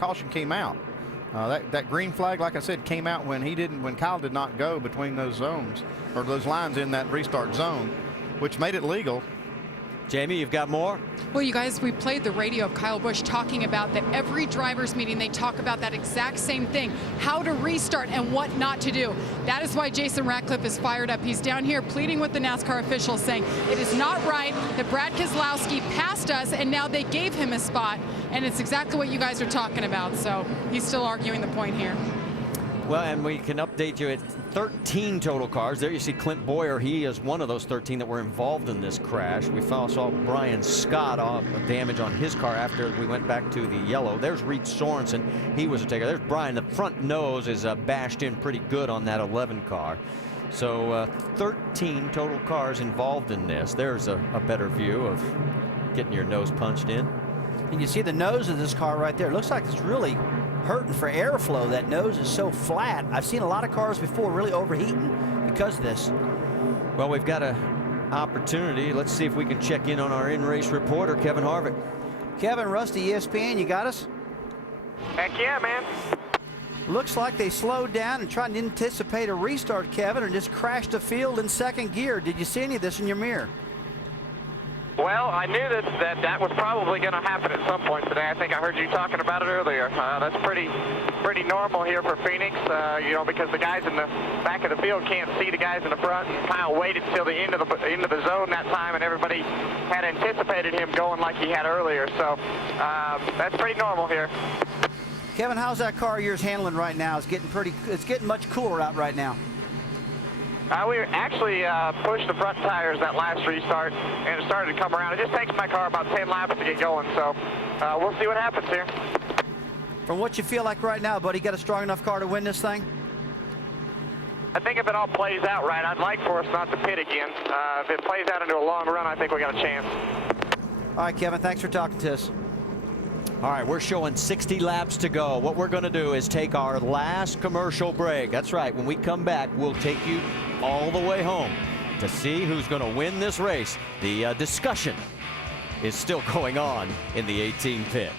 caution came out. That green flag, like I said, came out when Kyle did not go between those zones or those lines in that restart zone, which made it legal. Jamie, you've got more? Well, you guys, we played the radio of Kyle Busch talking about that every driver's meeting, they talk about that exact same thing, how to restart and what not to do. That is why Jason Ratcliffe is fired up. He's down here pleading with the NASCAR officials, saying it is not right that Brad Keselowski passed us and now they gave him a spot. And it's exactly what you guys are talking about. So he's still arguing the point here. Well, and we can update you at 13 total cars. There you see Clint Boyer. He is one of those 13 that were involved in this crash. We saw Brian Scott off damage on his car after we went back to the yellow. There's Reed Sorensen. He was a taker. There's Brian. The front nose is bashed in pretty good on that 11 car. So 13 total cars involved in this. There's a better view of getting your nose punched in. And you see the nose of this car right there. It looks like it's really hurting for airflow. That nose is so flat. I've seen a lot of cars before really overheating because of this. Well, we've got an opportunity. Let's see if we can check in on our in-race reporter, Kevin Harvick. Kevin, Rusty, ESPN, you got us? Heck yeah, man. Looks like they slowed down and tried to anticipate a restart, Kevin, and just crashed the field in second gear. Did you see any of this in your mirror? Well, I knew that was probably going to happen at some point today. I think I heard you talking about it earlier. That's pretty normal here for Phoenix, you know, because the guys in the back of the field can't see the guys in the front. And Kyle waited till the end of the zone that time, and everybody had anticipated him going like he had earlier. So that's pretty normal here. Kevin, how's that car of yours handling right now? It's getting much cooler out right now. We actually pushed the front tires that last restart, and it started to come around. It just takes my car about 10 laps to get going, so we'll see what happens here. From what you feel like right now, buddy, got a strong enough car to win this thing? I think if it all plays out right, I'd like for us not to pit again. If it plays out into a long run, I think we got a chance. All right, Kevin, thanks for talking to us. All right, we're showing 60 laps to go. What we're going to do is take our last commercial break. That's right. When we come back, we'll take you all the way home to see who's going to win this race. The discussion is still going on in the 18 pit.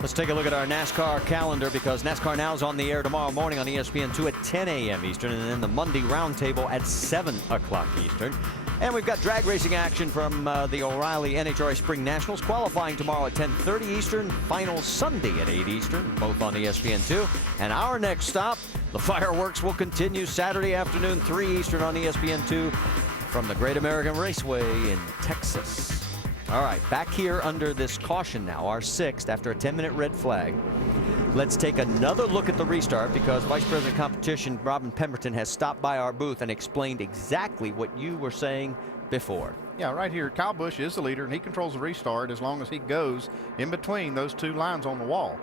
Let's take a look at our NASCAR calendar, because NASCAR Now is on the air tomorrow morning on ESPN2 at 10 a.m. Eastern, and then the Monday Roundtable at 7 o'clock Eastern. And we've got drag racing action from the O'Reilly NHRA Spring Nationals, qualifying tomorrow at 10:30 Eastern, final Sunday at 8 Eastern, both on ESPN2. And our next stop, the fireworks will continue Saturday afternoon, 3 Eastern on ESPN2 from the Great American Raceway in Texas. All right, back here under this caution now, our 6th after a 10-minute red flag. Let's take another look at the restart, because Vice President of Competition Robin Pemberton has stopped by our booth and explained exactly what you were saying before. Yeah, right here, Kyle Busch is the leader, and he controls the restart as long as he goes in between those two lines on the wall.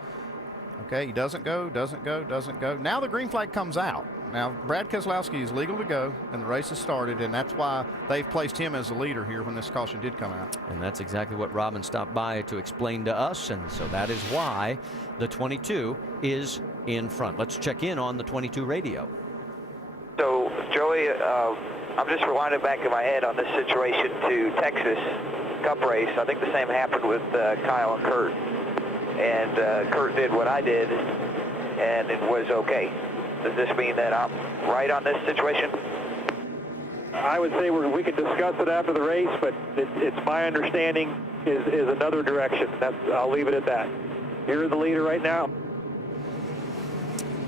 Okay, he doesn't go, doesn't go, doesn't go. Now the green flag comes out. Now, Brad Keselowski is legal to go, and the race has started, and that's why they've placed him as the leader here when this caution did come out. And that's exactly what Robin stopped by to explain to us, and so that is why the 22 is in front. Let's check in on the 22 radio. So, Joey, I'm just rewinding back in my head on this situation to Texas Cup race. I think the same happened with Kyle and Kurt. And Kurt did what I did, and it was okay. Does this mean that I'm right on this situation? I would say we could discuss it after the race, but it's my understanding is another direction. I'll leave it at that. You're the leader right now.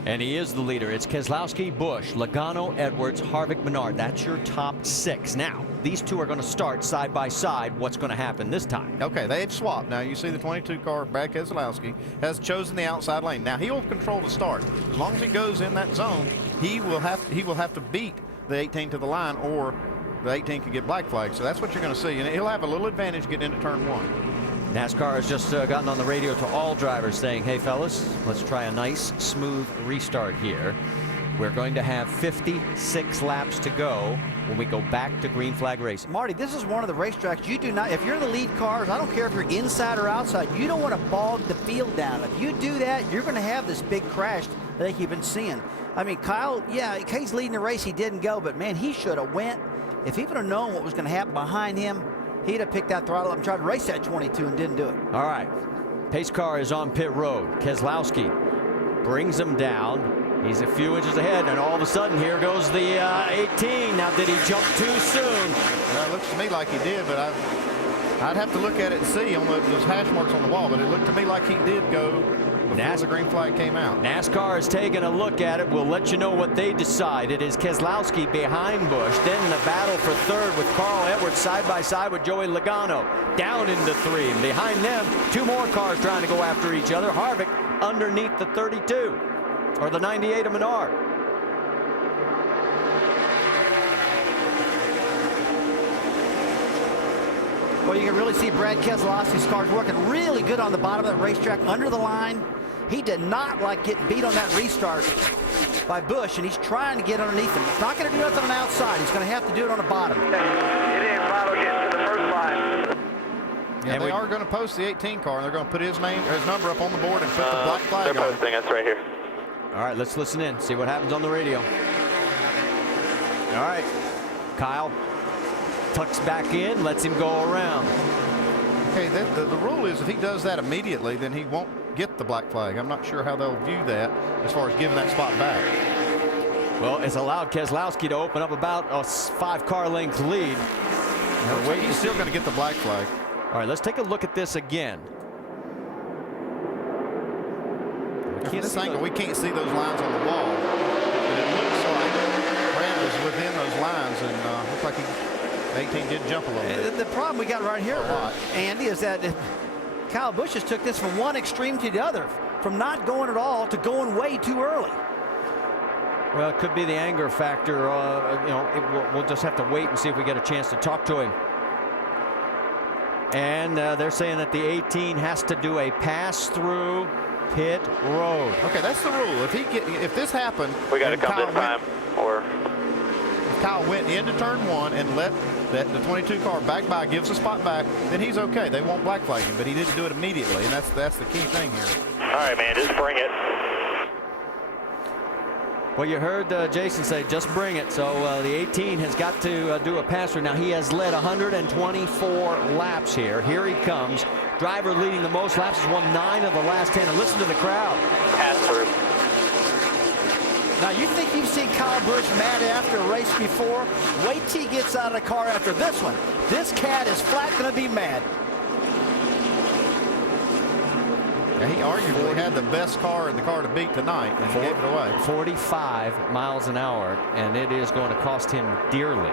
And he is the leader. It's Keselowski, Busch, Logano, Edwards, Harvick, Menard. That's your top 6. Now, these two are going to start side by side. What's going to happen this time? Okay, they had swapped. Now, you see the 22 car, Brad Keselowski, has chosen the outside lane. Now, he will control the start. As long as he goes in that zone, he will have to beat the 18 to the line, or the 18 could get black flag. So that's what you're going to see. And he'll have a little advantage getting into turn 1. NASCAR has just gotten on the radio to all drivers saying, hey, fellas, let's try a nice, smooth restart here. We're going to have 56 laps to go when we go back to green flag racing. Marty, this is one of the racetracks you do not, if you're in the lead cars, I don't care if you're inside or outside, you don't want to bog the field down. If you do that, you're going to have this big crash that you've been seeing. I mean, Kyle, yeah, he's leading the race. He didn't go, but man, he should have went. If he would have known what was going to happen behind him, he'd have picked that throttle up and tried to race that 22 and didn't do it. All right. Pace car is on pit road. Keselowski brings him down. He's a few inches ahead, and all of a sudden, here goes the 18. Now, did he jump too soon? Well, it looks to me like he did, but I'd have to look at it and see on those hash marks on the wall, but it looked to me like he did go before the green flag came out. NASCAR is taking a look at it. We'll let you know what they decide. It is Keselowski behind Busch. Then the battle for third with Carl Edwards side by side with Joey Logano. Down into 3. And behind them, 2 more cars trying to go after each other. Harvick underneath the 32. Or the 98 of Menard. Well, you can really see Brad Keselowski's car's working really good on the bottom of that racetrack under the line. He did not like getting beat on that restart by Busch, and he's trying to get underneath him. He's not going to do nothing on the outside. He's going to have to do it on the bottom. Get in, Bob, get to the first line. Yeah, they are going to post the 18 car, and they're going to put his name or his number up on the board and put the black flag on. They're posting. That's right here. All right, let's listen in, see what happens on the radio. All right, Kyle tucks back in, lets him go around. Okay, the rule is if he does that immediately, then he won't get the black flag. I'm not sure how they'll view that as far as giving that spot back. Well, it's allowed Keselowski to open up about a 5-car length lead. He's still going to get the black flag. All right, let's take a look at this again. From this angle, we can't see those lines on the wall, but it looks like Brad was within those lines, and looks like 18 did jump a little bit. The problem we got right here, Andy, is that Kyle Busch just took this from one extreme to the other, from not going at all to going way too early. Well, it could be the anger factor. You know, we'll just have to wait and see if we get a chance to talk to him. And they're saying that the 18 has to do a pass through pit road. Okay, that's the rule. If this happened, We got to come Kyle this time, or if Kyle went into turn 1 and let the 22 car back by, gives the spot back, then he's okay. They won't black flag him, but he didn't do it immediately, and that's the key thing here. all right, man, just bring it. Well, you heard Jason say, just bring it. So the 18 has got to do a pass through. Now, he has led 124 laps here. Here he comes. Driver leading the most laps has won 9 of the last 10. And listen to the crowd. Pass through. Now, you think you've seen Kyle Busch mad after a race before? Wait till he gets out of the car after this one. This cat is flat going to be mad. Yeah, he arguably had the best car in the car to beat tonight and gave it away. 45 miles an hour, and it is going to cost him dearly.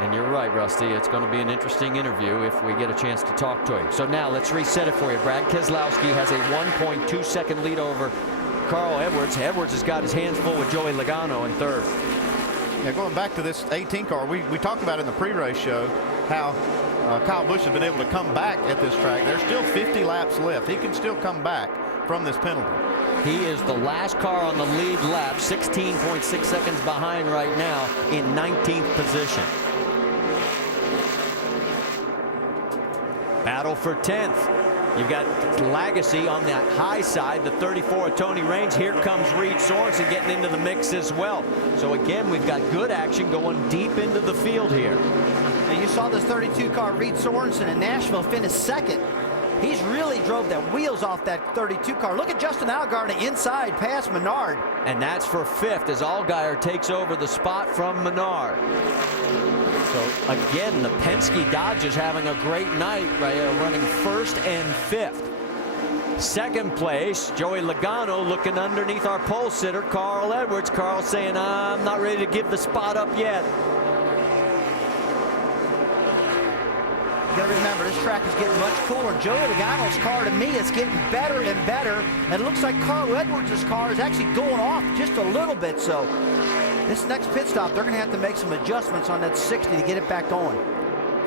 And you're right, Rusty. It's going to be an interesting interview if we get a chance to talk to him. So now let's reset it for you. Brad Keselowski has a 1.2-second lead over Carl Edwards. Edwards has got his hands full with Joey Logano in third. Yeah, going back to this 18 car, we talked about in the pre-race show how Kyle Busch has been able to come back at this track. There's still 50 laps left. He can still come back from this penalty. He is the last car on the lead lap, 16.6 seconds behind right now in 19th position. Battle for 10th. You've got Legacy on the high side, the 34 of Tony Raines. Here comes Reed Sorensen getting into the mix as well. So again, we've got good action going deep into the field here. And you saw this 32 car, Reed Sorensen in Nashville, finish second. He's really drove the wheels off that 32 car. Look at Justin Allgaier inside past Menard. And that's for 5th as Allgaier takes over the spot from Menard. So again, the Penske Dodge is having a great night, right, running 1st and 5th. 2nd place, Joey Logano looking underneath our pole sitter, Carl Edwards. Carl saying, I'm not ready to give the spot up yet. You got to remember, this track is getting much cooler. Joey Logano's car, to me, is getting better and better. And it looks like Carl Edwards' car is actually going off just a little bit. So this next pit stop, they're going to have to make some adjustments on that 60 to get it back going.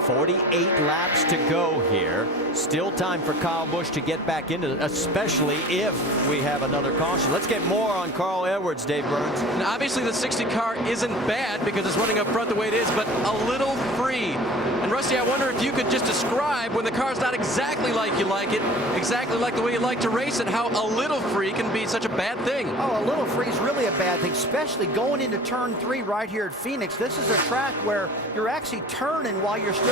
48 laps to go here. Still time for Kyle Busch to get back into it, especially if we have another caution. Let's get more on Carl Edwards, Dave Burns. Now, obviously, the 60 car isn't bad because it's running up front the way it is, but a little free. And Rusty, I wonder if you could just describe when the car's not exactly like you like it, exactly like the way you like to race it, how a little free can be such a bad thing. Oh, a little free is really a bad thing, especially going into turn 3 right here at Phoenix. This is a track where you're actually turning while you're still